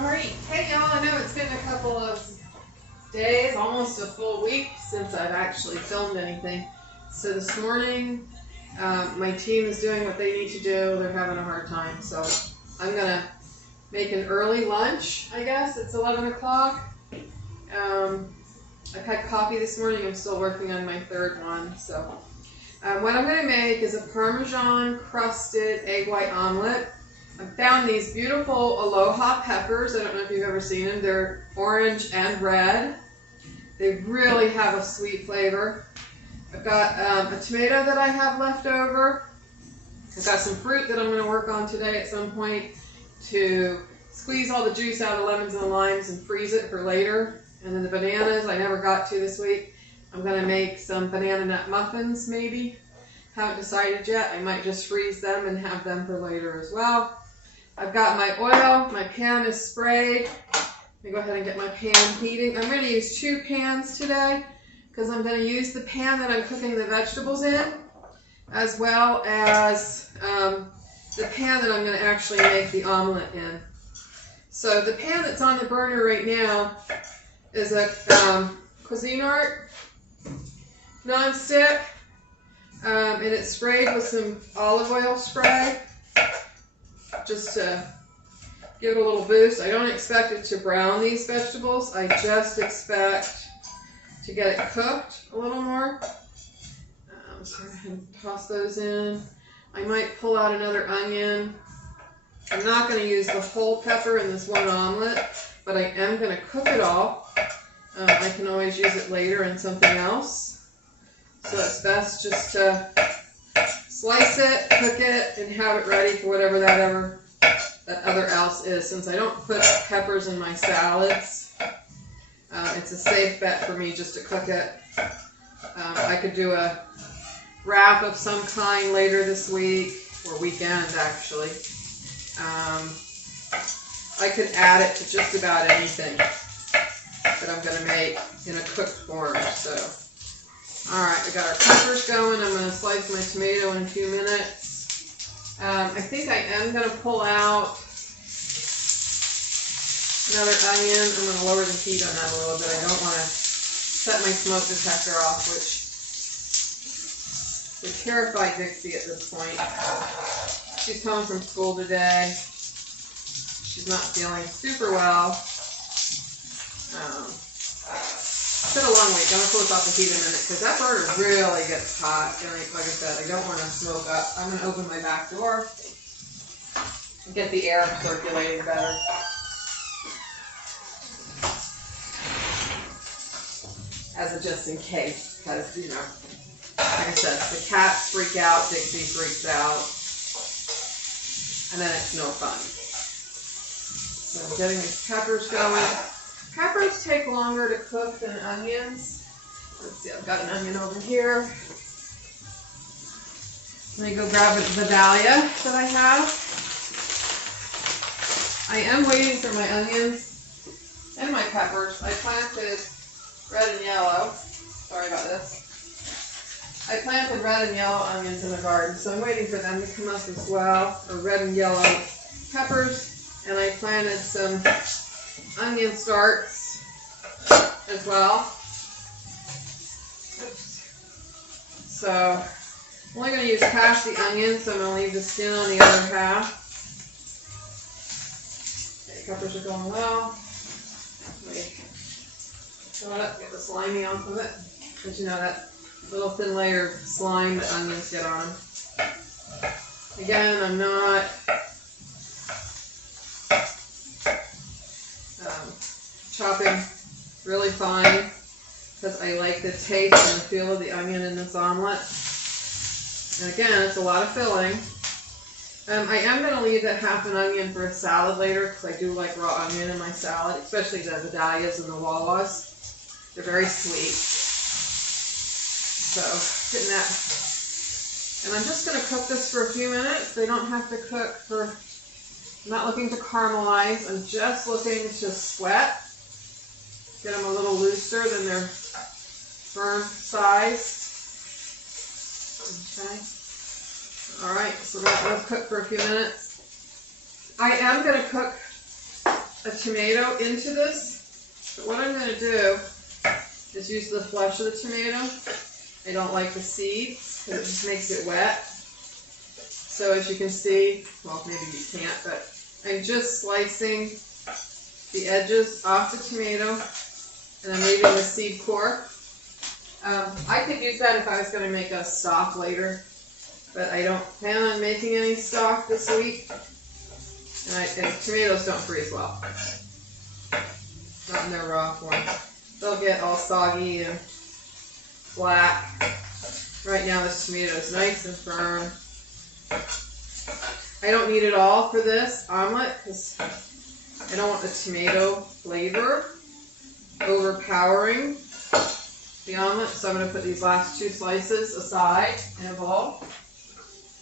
Alright, hey y'all, I know it's been a couple of days, almost a full week since I've actually filmed anything. So this morning, my team is doing what they need to do. They're having a hard time, so I'm going to make an early lunch, I guess. It's 11 o'clock. I've had coffee this morning. I'm still working on my third one. So what I'm going to make is a Parmesan crusted egg white omelet. I found these beautiful Aloha peppers. I don't know if you've ever seen them. They're orange and red. They really have a sweet flavor. I've got a tomato that I have left over. I've got some fruit that I'm going to work on today at some point to squeeze all the juice out of lemons and limes and freeze it for later. And then the bananas I never got to this week. I'm going to make some banana nut muffins maybe. Haven't decided yet. I might just freeze them and have them for later as well. I've got my oil. My pan is sprayed. Let me go ahead and get my pan heating. I'm going to use 2 pans today because I'm going to use the pan that I'm cooking the vegetables in, as well as the pan that I'm going to actually make the omelet in. So the pan that's on the burner right now is a Cuisinart non-stick, and it's sprayed with some olive oil spray, just to give it a little boost. I don't expect it to brown these vegetables. I just expect to get it cooked a little more. So I'm going to toss those in. I might pull out another onion. I'm not going to use the whole pepper in this one omelet, but I am going to cook it all. I can always use it later in something else. So it's best just to slice it, cook it, and have it ready for whatever that other else is. Since I don't put peppers in my salads, it's a safe bet for me just to cook it. I could do a wrap of some kind later this week, or weekend actually. I could add it to just about anything that I'm going to make in a cooked form. So, alright, we got our peppers going. I'm going to slice my tomato in a few minutes. I think I am going to pull out another onion. I'm going to lower the heat on that a little bit. I don't want to set my smoke detector off, which would terrify Dixie at this point. She's home from school today. She's not feeling super well. It's been a long week. I'm going to close off the heat in a minute because that burner really gets hot. And like I said, I don't want to smoke up. I'm going to open my back door and get the air circulating better. As a just in case, because, you know, like I said, the cats freak out, Dixie freaks out, and then it's no fun. So I'm getting these peppers going. Peppers take longer to cook than onions. Let's see, I've got an onion over here. Let me go grab a Vidalia that I have. I am waiting for my onions and my peppers. I planted red and yellow. Sorry about this. I planted red and yellow onions in the garden, so I'm waiting for them to come up as well, or red and yellow peppers, and I planted some onion starts as well. Oops. So I'm only going to use half the onion, so I'm going to leave the skin on the other half. Okay, peppers are going well. Let me fill it up, get the slimy off of it, because you know that little thin layer of slime that onions get on them. Again, I'm not chopping really fine because I like the taste and the feel of the onion in this omelet. And again, it's a lot of filling. I am going to leave that half an onion for a salad later because I do like raw onion in my salad, especially the Vidalias and the Wawas. They're very sweet. So, getting that. And I'm just going to cook this for a few minutes. They don't have to cook for, I'm not looking to caramelize. I'm just looking to sweat. Get them a little looser than their firm size. Okay. Alright, so we're going to let them cook for a few minutes. I am going to cook a tomato into this. But what I'm going to do is use the flesh of the tomato. I don't like the seeds because it just makes it wet. So as you can see, well, maybe you can't, but I'm just slicing the edges off the tomato and I'm leaving the seed core. I could use that if I was going to make a stock later, but I don't plan on making any stock this week. And tomatoes don't freeze well, not in their raw form. They'll get all soggy and black. Right now this tomato is nice and firm. I don't need it all for this omelet because I don't want the tomato flavor overpowering the omelet. So I'm going to put these last 2 slices aside in a bowl.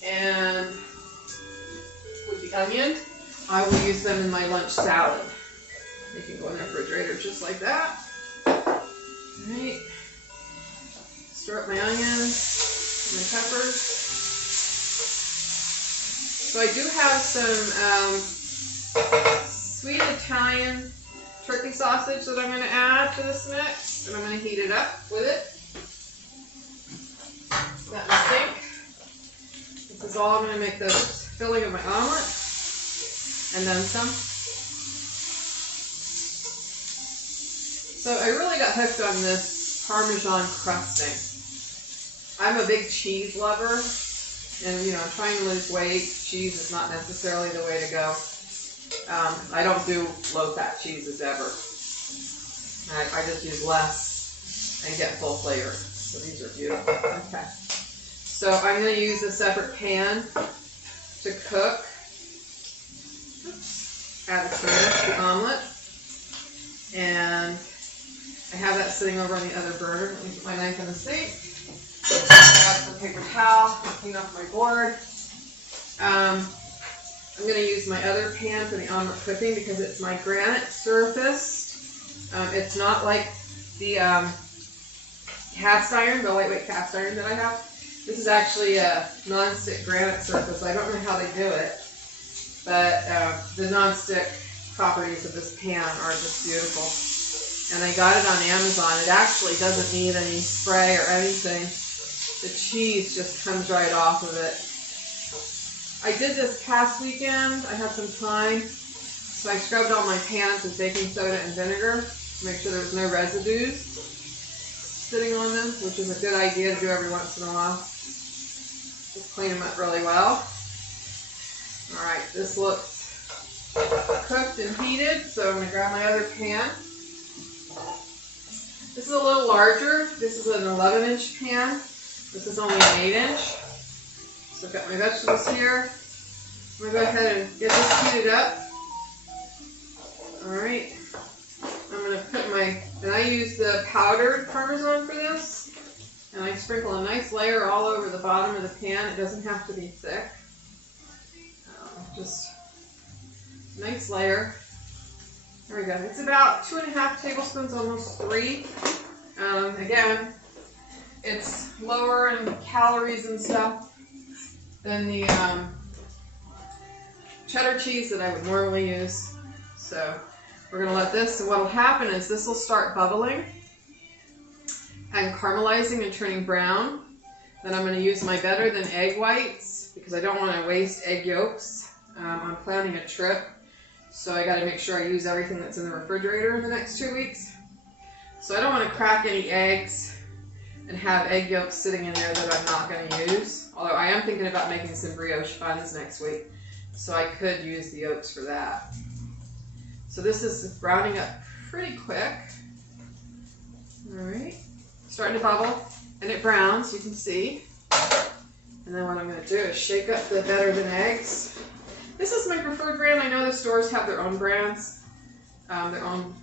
And with the onion, I will use them in my lunch salad. They can go in the refrigerator just like that. Alright. Stir up my onions, my peppers. So I do have some sweet Italian turkey sausage that I'm going to add to this mix, and I'm going to heat it up with it. That will sink. This is all I'm going to make the filling of my omelet, and then some. So I really got hooked on this Parmesan crusting. I'm a big cheese lover, and you know, trying to lose weight, cheese is not necessarily the way to go. I don't do low-fat cheeses ever. I just use less and get full flavor. So these are beautiful. Okay. So I'm going to use a separate pan to cook. Oops. Add a tomato, the omelet, and I have that sitting over on the other burner. Let me put my knife in the sink. Grab some paper towel, clean off my board. I'm going to use my other pan for the omelet cooking because it's my granite surface. It's not like the cast iron, the lightweight cast iron that I have. This is actually a non-stick granite surface. I don't know how they do it, but the non-stick properties of this pan are just beautiful. And I got it on Amazon. It actually doesn't need any spray or anything. The cheese just comes right off of it. I did this past weekend. I had some time. So I scrubbed all my pans with baking soda and vinegar to make sure there was no residues sitting on them, which is a good idea to do every once in a while. Just clean them up really well. Alright, this looks cooked and heated, so I'm going to grab my other pan. This is a little larger. This is an 11-inch pan. This is only an 8-inch. So I've got my vegetables here. I'm going to go ahead and get this heated up. Alright. I'm going to put and I use the powdered Parmesan for this. And I sprinkle a nice layer all over the bottom of the pan. It doesn't have to be thick. Just a nice layer. There we go. It's about 2.5 tablespoons, almost 3. Again, it's lower in calories and stuff than the cheddar cheese that I would normally use. So we're going to let this, and what will happen is this will start bubbling and caramelizing and turning brown. Then I'm going to use my better than egg whites because I don't want to waste egg yolks. I'm planning a trip, so I got to make sure I use everything that's in the refrigerator in the next 2 weeks. So I don't want to crack any eggs and have egg yolks sitting in there that I'm not going to use. Although I am thinking about making some brioche buns next week, so I could use the yolks for that. So this is browning up pretty quick. Alright, starting to bubble, and it browns, you can see. And then what I'm going to do is shake up the better than eggs. This is my preferred brand. I know the stores have their own brands, their own,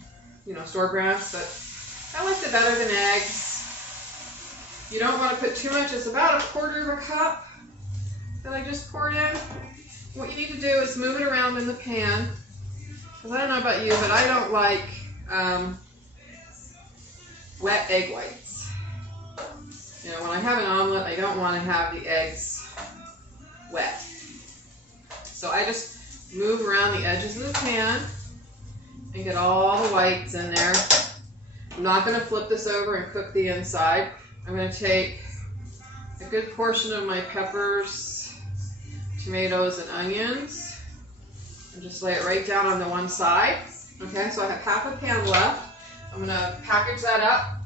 store brands, but I like the better than eggs. You don't want to put too much. It's about 1/4 cup that I just poured in. What you need to do is move it around in the pan. Because I don't know about you, but I don't like wet egg whites. When I have an omelet, I don't want to have the eggs wet. So I just move around the edges of the pan, and get all the whites in there. I'm not going to flip this over and cook the inside. I'm going to take a good portion of my peppers, tomatoes, and onions and just lay it right down on the one side. Okay, so I have half a pan left. I'm going to package that up,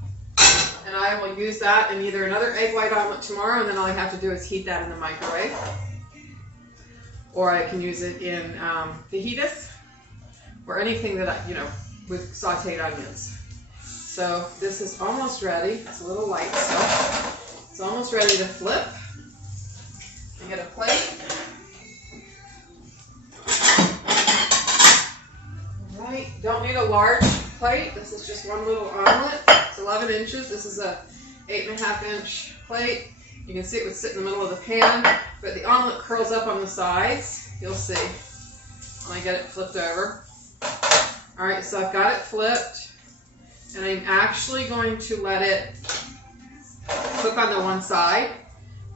and I will use that in either another egg white omelet tomorrow, and then all I have to do is heat that in the microwave. Or I can use it in fajitas or anything that with sauteed onions. So this is almost ready. It's a little light still. It's almost ready to flip. I get a plate. All right, don't need a large plate. This is just one little omelet. It's 11 inches. This is a 8.5-inch plate. You can see it would sit in the middle of the pan, but the omelet curls up on the sides. You'll see when I get it flipped over. All right, so I've got it flipped, and I'm actually going to let it cook on the one side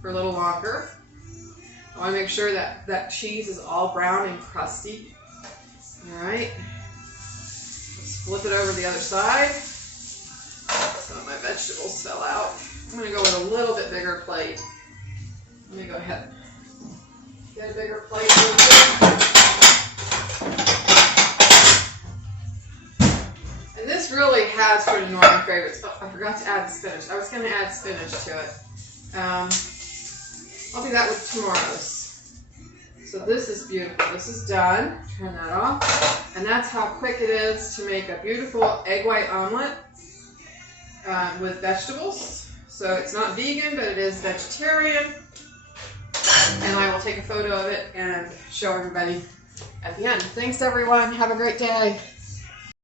for a little longer. I want to make sure that that cheese is all brown and crusty. All right, let's flip it over the other side. Some of my vegetables fell out. I'm going to go with a little bit bigger plate. Let me go ahead. Get a bigger plate. And this really has been one of my favorites. Oh, I forgot to add spinach. I was going to add spinach to it. I'll do that with tomorrow's. So this is beautiful. This is done. Turn that off. And that's how quick it is to make a beautiful egg white omelet with vegetables. So it's not vegan, but it is vegetarian. And I will take a photo of it and show everybody at the end. Thanks, everyone. Have a great day.